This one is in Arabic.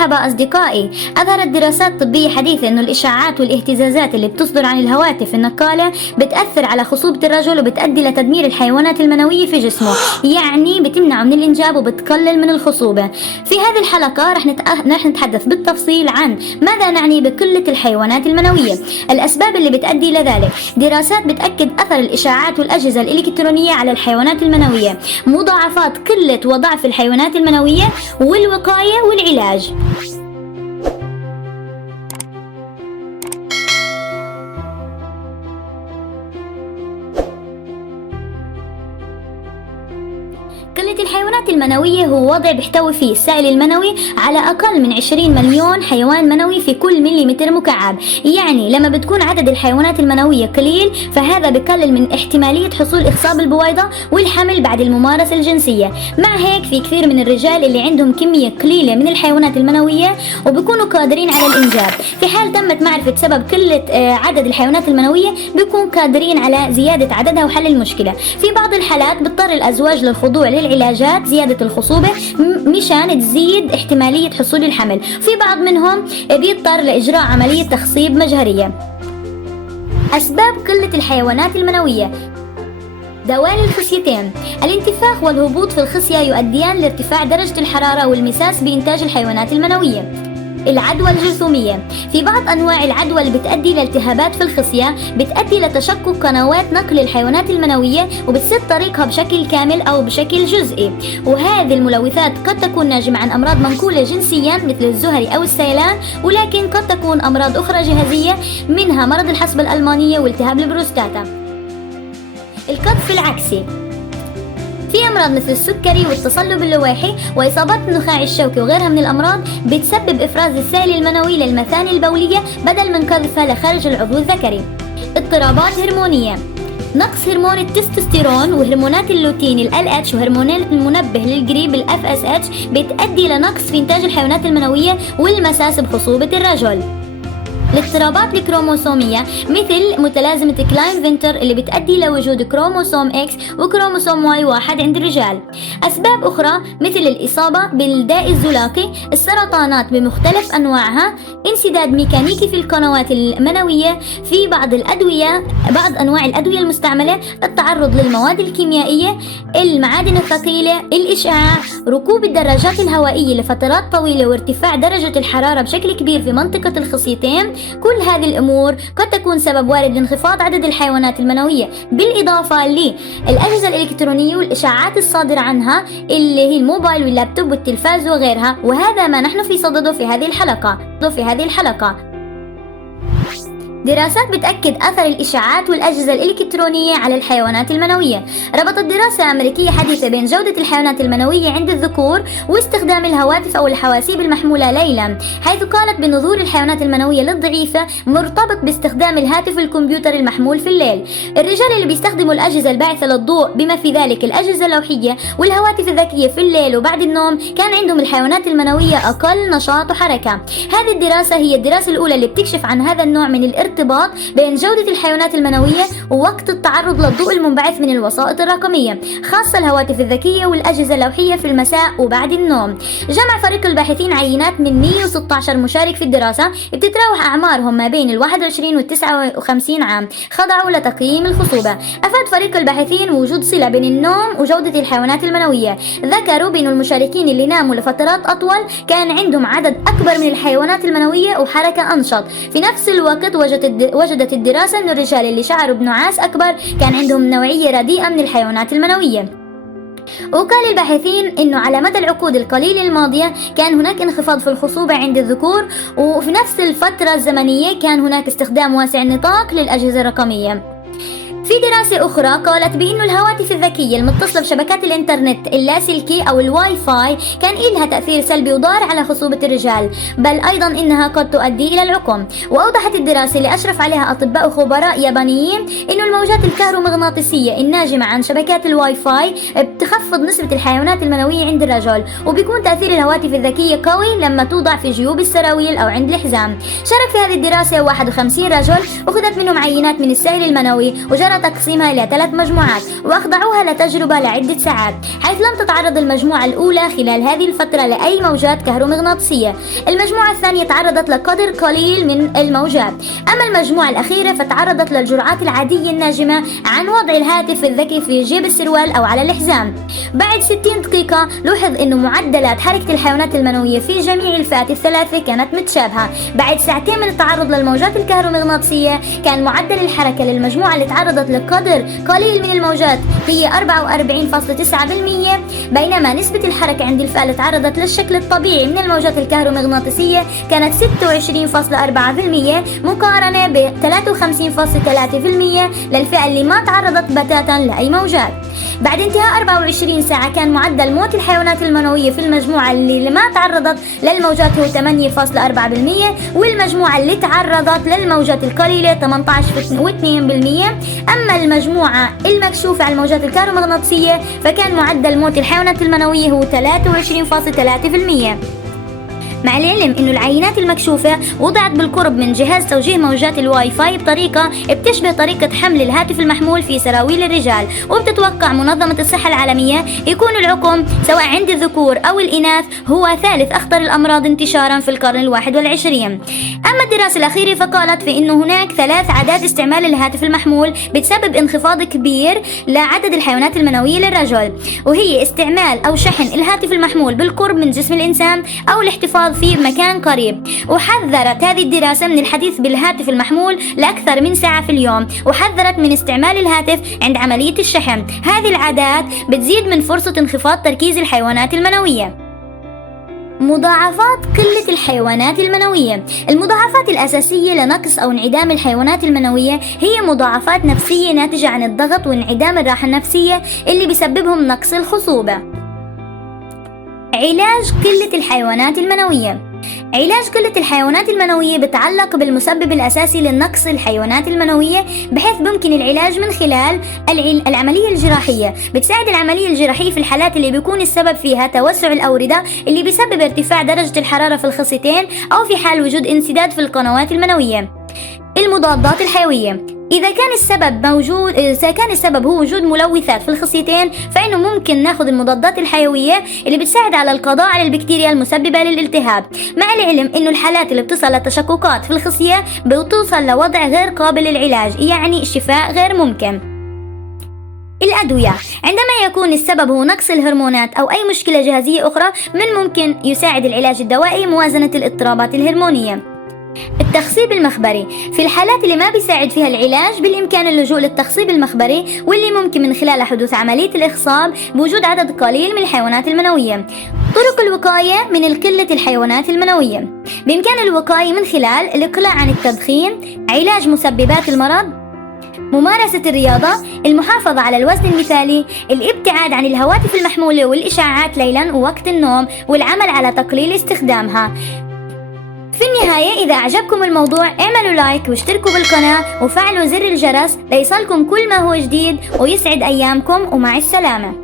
مرحبا أصدقائي. أظهرت دراسات طبية حديثة أن الإشعاعات والاهتزازات اللي بتصدر عن الهواتف النقالة بتأثر على خصوبة الرجل وبتؤدي لتدمير الحيوانات المنوية في جسمه، يعني بتمنعه من الإنجاب وبتقلل من الخصوبة. في هذه الحلقة رح نتحدث بالتفصيل عن ماذا نعني بقلة الحيوانات المنوية، الأسباب اللي بتؤدي لذلك، دراسات بتأكد أثر الإشعاعات والأجهزة الإلكترونية على الحيوانات المنوية، مضاعفات قلة وضعف الحيوانات المنوية، والوقاية والعلاج. قلة الحيوانات المنوية هو وضع بيحتوي فيه السائل المنوي على أقل من 20 مليون حيوان منوي في كل مليمتر مكعب. يعني لما بتكون عدد الحيوانات المنوية قليل فهذا بقلل من احتمالية حصول إخصاب البويضة والحمل بعد الممارسة الجنسية. مع هيك في كثير من الرجال اللي عندهم كمية قليلة من الحيوانات المنوية وبيكونوا قادرين على الإنجاب. في حال تمت معرفة سبب قلة عدد الحيوانات المنوية بيكون قادرين على زيادة عددها وحل المشكلة. في بعض الحالات بيضطر الأزواج للخضوع للعلاجات زيادة الخصوبة مشان تزيد احتمالية حصول الحمل. في بعض منهم بيضطر لإجراء عملية تخصيب مجهرية. أسباب قلة الحيوانات المنوية: دوال الخصيتين. الانتفاخ والهبوط في الخصية يؤديان لارتفاع درجة الحرارة والمساس بإنتاج الحيوانات المنوية. العدوى الجرثومية. في بعض أنواع العدوى اللي بتؤدي لالتهابات في الخصية بتؤدي لتشقق قنوات نقل الحيوانات المنوية وبتسد طريقها بشكل كامل أو بشكل جزئي، وهذه الملوثات قد تكون ناجمة عن أمراض منقولة جنسيا مثل الزهري أو السيلان، ولكن قد تكون أمراض أخرى جهازية منها مرض الحصبة الألمانية والتهاب البروستاتا. القذف العكسي. في أمراض مثل السكري والتصلب اللويحي وإصابات النخاع الشوكي وغيرها من الأمراض بتسبب إفراز السائل المنوي للمثانة البولية بدل من قذفها لخارج العضو الذكري. اضطرابات هرمونية. نقص هرمون التستوستيرون وهرمونات اللوتين LH وهرمونات المنبه للقريب FSH بتؤدي لنقص في إنتاج الحيوانات المنوية والمساس بخصوبة الرجل. الاضطرابات الكروموسومية مثل متلازمة كلاين فينتر اللي بتؤدي لوجود كروموسوم X وكروموسوم Y1 عند الرجال. أسباب أخرى مثل الإصابة بالداء الزلاقي، السرطانات بمختلف أنواعها، انسداد ميكانيكي في القنوات المنوية، في بعض أنواع الأدوية المستعملة، التعرض للمواد الكيميائية، المعادن الثقيلة، الإشعاع، ركوب الدراجات الهوائية لفترات طويلة وارتفاع درجة الحرارة بشكل كبير في منطقة الخصيتين. كل هذه الأمور قد تكون سبب وارد لانخفاض عدد الحيوانات المنوية، بالإضافة للأجهزة الإلكترونية والإشعاعات الصادرة عنها اللي هي الموبايل واللابتوب والتلفاز وغيرها، وهذا ما نحن في صدده في هذه الحلقة. دراسات بتأكد أثر الإشعاعات والأجهزة الإلكترونية على الحيوانات المنوية. ربطت دراسة أمريكية حديثة بين جودة الحيوانات المنوية عند الذكور واستخدام الهواتف أو الحواسيب المحمولة ليلا، حيث قالت بنظور الحيوانات المنوية للضعيفة مرتبط باستخدام الهاتف والكمبيوتر المحمول في الليل. الرجال اللي بيستخدموا الأجهزة الباعثة للضوء بما في ذلك الأجهزة اللوحية والهواتف الذكية في الليل وبعد النوم كان عندهم الحيوانات المنوية أقل نشاط وحركة. هذه الدراسة هي الدراسة الأولى اللي بتكشف عن هذا النوع من الارتباط بين جودة الحيوانات المنوية ووقت التعرض للضوء المنبعث من الوسائط الرقمية، خاصة الهواتف الذكية والأجهزة اللوحية في المساء وبعد النوم. جمع فريق الباحثين عينات من 116 مشارك في الدراسة بتتراوح أعمارهم ما بين 21 و59 عام، خضعوا لتقييم الخصوبة. أفاد فريق الباحثين وجود صلة بين النوم وجودة الحيوانات المنوية. ذكروا بأن المشاركين اللي ناموا لفترات أطول كان عندهم عدد أكبر من الحيوانات المنوية وحركة أنشط. في نفس الوقت وجدت الدراسة أن الرجال اللي شعروا بنعاس أكبر كان عندهم نوعية رديئة من الحيوانات المنوية. وقال الباحثين أنه على مدى العقود القليلة الماضية كان هناك انخفاض في الخصوبة عند الذكور، وفي نفس الفترة الزمنية كان هناك استخدام واسع النطاق للأجهزة الرقمية. في دراسة أخرى قالت بأنه الهواتف الذكية المتصلة بشبكات الإنترنت اللاسلكي أو الواي فاي كان لها تأثير سلبي وضار على خصوبة الرجال، بل أيضا إنها قد تؤدي إلى العقم. وأوضحت الدراسة اللي أشرف عليها أطباء وخبراء يابانيين إنه الموجات الكهرومغناطيسية الناجمة عن شبكات الواي فاي بتخفض نسبة الحيوانات المنوية عند الرجل، وبيكون تأثير الهواتف الذكية قوي لما توضع في جيوب السراويل أو عند الحزام. شارك في هذه الدراسة 51 رجل، أخذت منهم عينات من السائل المنوي وجرت تقسيمها إلى 3 مجموعات وأخضعوها لتجربة لعدة ساعات، حيث لم تتعرض المجموعة الأولى خلال هذه الفترة لأي موجات كهرومغناطيسية. المجموعة الثانية تعرضت لقدر قليل من الموجات، أما المجموعة الأخيرة فتعرضت للجرعات العادية الناجمة عن وضع الهاتف الذكي في جيب السروال أو على الحزام. بعد 60 دقيقة لوحظ أن معدلات حركة الحيوانات المنوية في جميع الفئات الثلاثة كانت متشابهة. بعد ساعتين من التعرض للموجات الكهرومغناطيسية كان معدل الحركة للمجموعة اللي تعرضت لقدر قليل من الموجات هي 44.9%، بينما نسبة الحركة عند الفئة اللي تعرضت للشكل الطبيعي من الموجات الكهرومغناطيسية كانت 26.4% مقارنة ب 53.3% للفئة اللي ما تعرضت بتاتا لأي موجات. بعد انتهاء 24 ساعة كان معدل موت الحيوانات المنوية في المجموعة اللي ما تعرضت للموجات هو 8.4%، والمجموعة اللي تعرضت للموجات القليلة 18.2%. أما المجموعة المكشوفة على الموجات الكهرومغناطيسية فكان معدل موت الحيوانات المنوية هو 23.3%. مع العلم انه العينات المكشوفة وضعت بالقرب من جهاز توجيه موجات الواي فاي بطريقة بتشبه طريقة حمل الهاتف المحمول في سراويل الرجال، وبتتوقع منظمة الصحة العالمية يكون العقم سواء عند الذكور او الاناث هو ثالث اخطر الامراض انتشارا في القرن 21. اما الدراسة الاخيرة فقالت في انه هناك 3 عادات استعمال الهاتف المحمول بتسبب انخفاض كبير لعدد الحيوانات المنوية للرجل، وهي استعمال او شحن الهاتف المحمول بالقرب من جسم الانسان او الاحتفاظ في مكان قريب. وحذرت هذه الدراسة من الحديث بالهاتف المحمول لأكثر من ساعة في اليوم، وحذرت من استعمال الهاتف عند عملية الشحن. هذه العادات بتزيد من فرصة انخفاض تركيز الحيوانات المنوية. مضاعفات قلة الحيوانات المنوية. المضاعفات الأساسية لنقص أو انعدام الحيوانات المنوية هي مضاعفات نفسية ناتجة عن الضغط وانعدام الراحة النفسية اللي بيسببهم نقص الخصوبة. علاج قلة الحيوانات المنوية. علاج قلة الحيوانات المنوية بتعلق بالمسبب الأساسي للنقص الحيوانات المنوية، بحيث ممكن العلاج من خلال العملية الجراحية. بتساعد العملية الجراحية في الحالات اللي بيكون السبب فيها توسع الأوردة اللي بيسبب ارتفاع درجة الحرارة في الخصيتين، أو في حال وجود انسداد في القنوات المنوية. المضادات الحيوية. إذا كان السبب هو وجود ملوثات في الخصيتين فإنه ممكن ناخذ المضادات الحيوية اللي بتساعد على القضاء على البكتيريا المسببة للالتهاب، مع العلم إنه الحالات اللي بتصل لتشققات في الخصية بتوصل لوضع غير قابل للعلاج، يعني الشفاء غير ممكن. الأدوية. عندما يكون السبب هو نقص الهرمونات أو أي مشكلة جهازية أخرى من ممكن يساعد العلاج الدوائي موازنة الاضطرابات الهرمونية. التخصيب المخبري. في الحالات اللي ما بيساعد فيها العلاج بالإمكان اللجوء للتخصيب المخبري، واللي ممكن من خلال حدوث عملية الإخصاب بوجود عدد قليل من الحيوانات المنوية. طرق الوقاية من قلة الحيوانات المنوية. بإمكان الوقاية من خلال الإقلاع عن التدخين، علاج مسببات المرض، ممارسة الرياضة، المحافظة على الوزن المثالي، الابتعاد عن الهواتف المحمولة والإشعاعات ليلا ووقت النوم، والعمل على تقليل استخدامها. في النهاية إذا أعجبكم الموضوع اعملوا لايك واشتركوا بالقناة وفعلوا زر الجرس ليصلكم كل ما هو جديد، ويسعد أيامكم ومع السلامة.